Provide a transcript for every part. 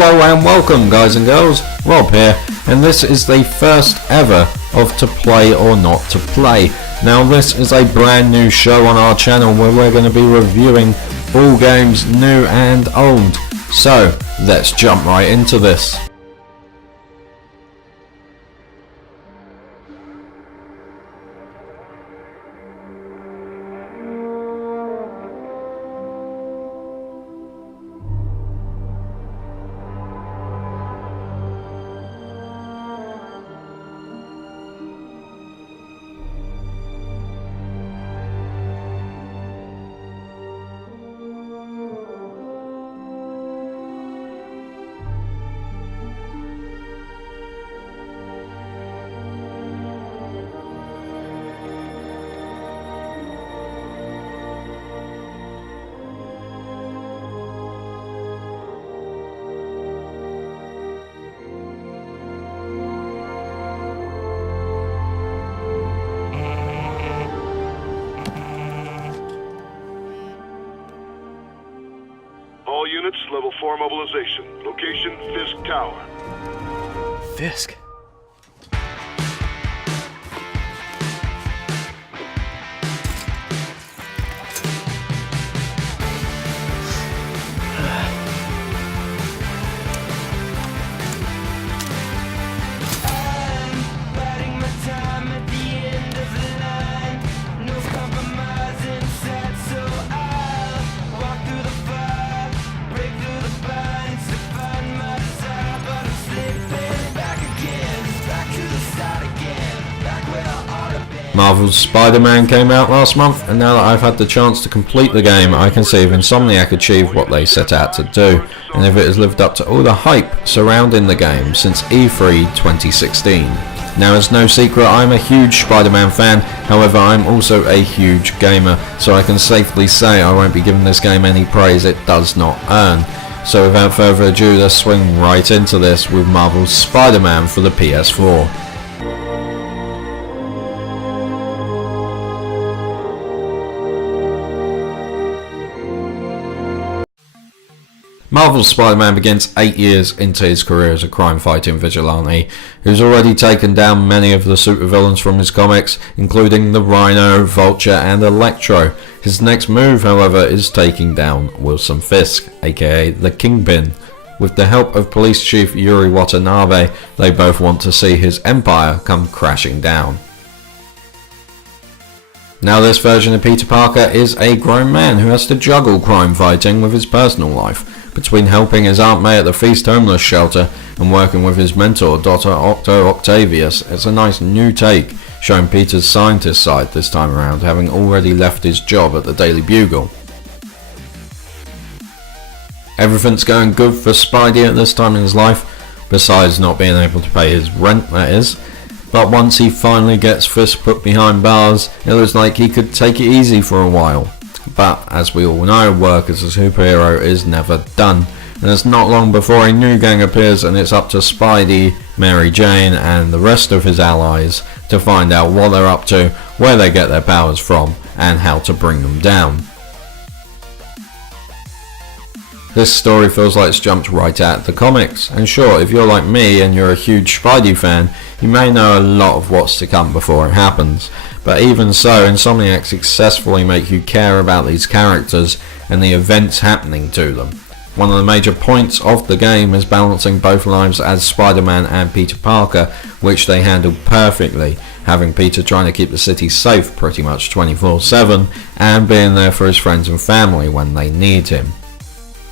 Hello and welcome guys and girls, Rob here, and this is the first ever of To Play or Not to Play. Now this is a brand new show on our channel where we're going to be reviewing all games new and old. So let's jump right into this. All units, level 4 mobilization. Location, Fisk Tower. Fisk? Marvel's Spider-Man came out last month, and now that I've had the chance to complete the game, I can see if Insomniac achieved what they set out to do, and if it has lived up to all the hype surrounding the game since E3 2016. Now it's no secret I'm a huge Spider-Man fan, however I'm also a huge gamer, so I can safely say I won't be giving this game any praise it does not earn. So without further ado, let's swing right into this with Marvel's Spider-Man for the PS4. Marvel's Spider-Man begins 8 years into his career as a crime-fighting vigilante, who's already taken down many of the supervillains from his comics, including the Rhino, Vulture and Electro. His next move, however, is taking down Wilson Fisk, aka the Kingpin. With the help of Police Chief Yuri Watanabe, they both want to see his empire come crashing down. Now this version of Peter Parker is a grown man who has to juggle crime fighting with his personal life, between helping his Aunt May at the Feast Homeless Shelter and working with his mentor Dr. Octo Octavius. It's a nice new take, showing Peter's scientist side this time around, having already left his job at the Daily Bugle. Everything's going good for Spidey at this time in his life, besides not being able to pay his rent, that is. But once he finally gets Fisk put behind bars, it looks like he could take it easy for a while. But as we all know, work as a superhero is never done, and it's not long before a new gang appears, and it's up to Spidey, Mary Jane and the rest of his allies to find out what they're up to, where they get their powers from, and how to bring them down. This story feels like it's jumped right out of the comics, and sure, if you're like me and you're a huge Spidey fan, you may know a lot of what's to come before it happens. But even so, Insomniac successfully make you care about these characters and the events happening to them. One of the major points of the game is balancing both lives as Spider-Man and Peter Parker, which they handled perfectly, having Peter trying to keep the city safe pretty much 24/7 and being there for his friends and family when they need him.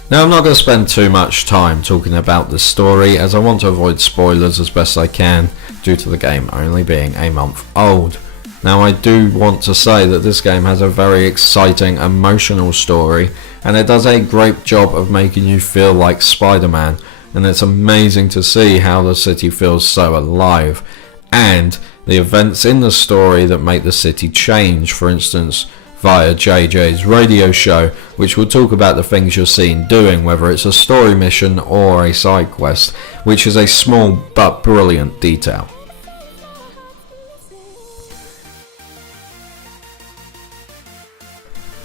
Now I'm not going to spend too much time talking about the story, as I want to avoid spoilers as best I can due to the game only being a month old. Now I do want to say that this game has a very exciting, emotional story, and it does a great job of making you feel like Spider-Man, and it's amazing to see how the city feels so alive, and the events in the story that make the city change, for instance via JJ's radio show, which will talk about the things you're seen doing, whether it's a story mission or a side quest, which is a small but brilliant detail.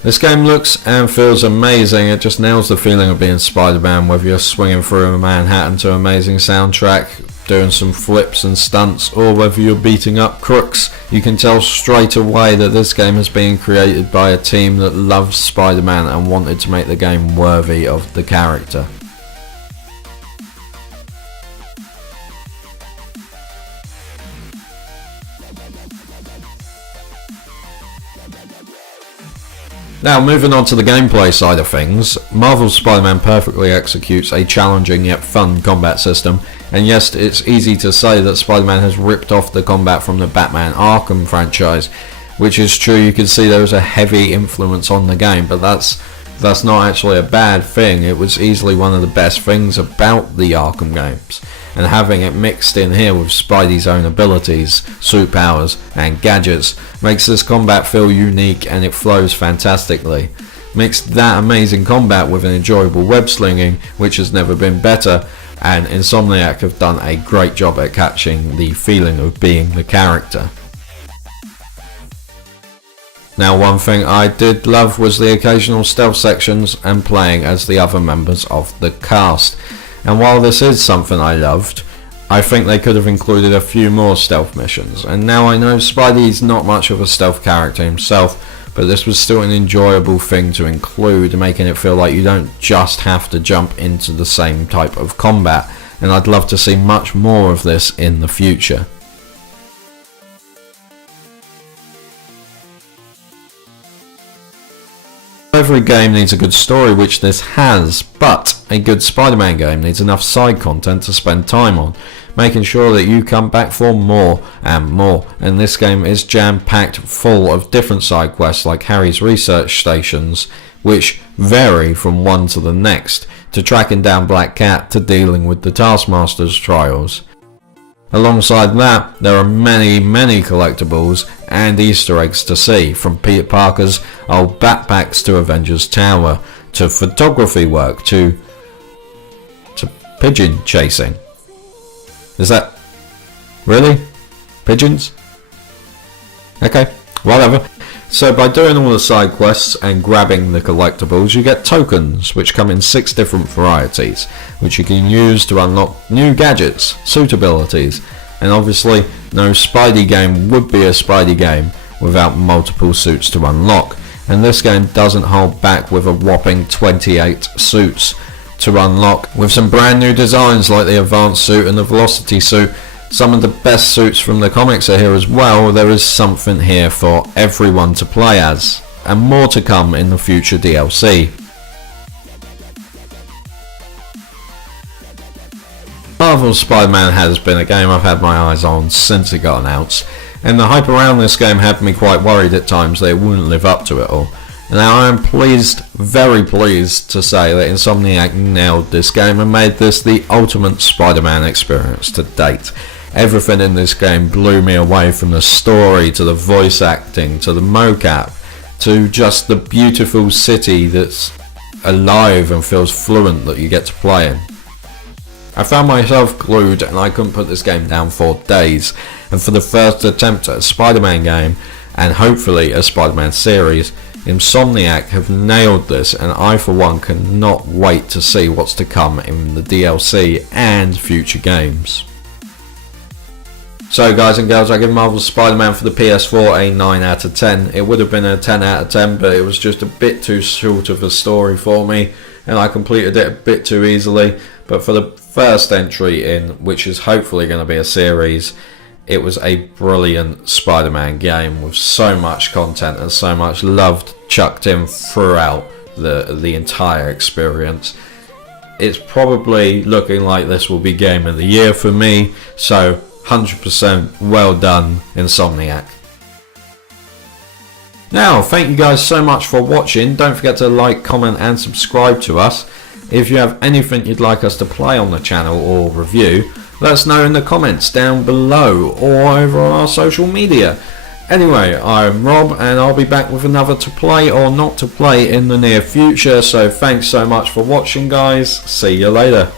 This game looks and feels amazing. It just nails the feeling of being Spider-Man, whether you're swinging through Manhattan to an amazing soundtrack, doing some flips and stunts, or whether you're beating up crooks. You can tell straight away that this game has been created by a team that loves Spider-Man and wanted to make the game worthy of the character. Now, moving on to the gameplay side of things, Marvel's Spider-Man perfectly executes a challenging yet fun combat system, and yes, it's easy to say that Spider-Man has ripped off the combat from the Batman Arkham franchise, which is true. You can see there was a heavy influence on the game, but that's not actually a bad thing. It was easily one of the best things about the Arkham games, and having it mixed in here with Spidey's own abilities, suit powers and gadgets makes this combat feel unique, and it flows fantastically. Mix that amazing combat with an enjoyable web slinging, which has never been better, and Insomniac have done a great job at catching the feeling of being the character. Now, one thing I did love was the occasional stealth sections and playing as the other members of the cast. And while this is something I loved, I think they could have included a few more stealth missions. And now I know Spidey's not much of a stealth character himself, but this was still an enjoyable thing to include, making it feel like you don't just have to jump into the same type of combat. And I'd love to see much more of this in the future. Every game needs a good story, which this has, but a good Spider-Man game needs enough side content to spend time on, making sure that you come back for more and more. And this game is jam-packed full of different side quests like Harry's research stations, which vary from one to the next, to tracking down Black Cat to dealing with the Taskmaster's trials. Alongside that, there are many collectibles and Easter eggs to see, from Peter Parker's old backpacks to Avengers Tower, to photography work, to pigeon chasing. Is that really? Pigeons? Okay, whatever. So by doing all the side quests and grabbing the collectibles, you get tokens, which come in 6 different varieties, which you can use to unlock new gadgets, suit abilities, and obviously no Spidey game would be a Spidey game without multiple suits to unlock, and this game doesn't hold back with a whopping 28 suits to unlock, with some brand new designs like the Advanced suit and the Velocity suit. Some of the best suits from the comics are here as well. There is something here for everyone to play as, and more to come in the future DLC. Marvel's Spider-Man has been a game I've had my eyes on since it got announced, and the hype around this game had me quite worried at times that it wouldn't live up to it all. Now I am pleased, very pleased to say that Insomniac nailed this game and made this the ultimate Spider-Man experience to date. Everything in this game blew me away, from the story to the voice acting to the mocap to just the beautiful city that's alive and feels fluent that you get to play in. I found myself glued and I couldn't put this game down for days, and for the first attempt at a Spider-Man game, and hopefully a Spider-Man series, Insomniac have nailed this, and I for one cannot wait to see what's to come in the DLC and future games. So guys and girls, I give Marvel's Spider-Man for the PS4 a 9 out of 10. It would have been a 10 out of 10, but it was just a bit too short of a story for me, and I completed it a bit too easily. But for the first entry in, which is hopefully going to be a series, it was a brilliant Spider-Man game with so much content and so much love chucked in throughout the entire experience. It's probably looking like this will be Game of the Year for me, so 100% well done, Insomniac. Now, thank you guys so much for watching. Don't forget to like, comment and subscribe to us. If you have anything you'd like us to play on the channel or review, let us know in the comments down below or over on our social media. Anyway, I'm Rob and I'll be back with another to play or not to play in the near future, so thanks so much for watching guys. See you later.